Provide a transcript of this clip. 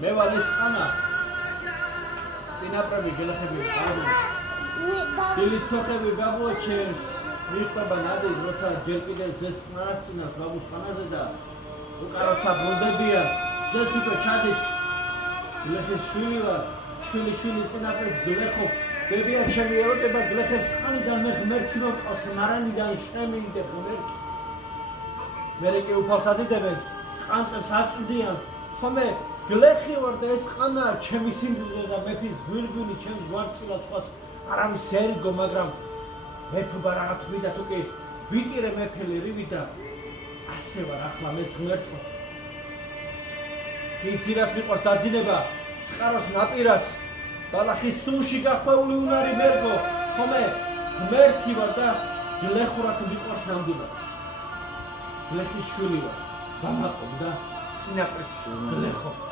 მე ვარ ეს ყანა წინაპრები გელახები ყავი დილით თოხები გაბოჩეს მიყვება ნადირ როცა ჯერ კიდევ ზეს მარაცინავს ბაბუს ყანაზე და უკაროცა ბრუნდებიან ზეც უკვე ჩადის გლეხის შვილი ვარ შვილი წინაპრებს გლეხო ბებია ჩემი ეროტება გლეხებს ყანიდან მე ღმერთი რომ ყავს მარანიდან შემივიდებ ღმერთი მერე კი უფალს ადიდებენ ყანწებს აწვდიან ხომე გლეხი ვარ და ეს ყანა ჩემი სიმდიდრე და მეფის გვირგვინი ჩემს ვარცილად სხვას არავის ერიგო მაგრამ მეფობა რა თვიდა თუ კი ვიტირე მეფელი რივიდა ასე ვარ ახლა მეც ღმერთო ის ძირას მიყვარს დაძინება წყაროს ნაპირას ბალახის სულში გახვეული უნარი მერგო ხომე ღმერთი ვარ და გლეხურად მიყვარს ნამდვილად გლეხის შვილი ვარ ვამაყობ და წინაპრეთი გლეხო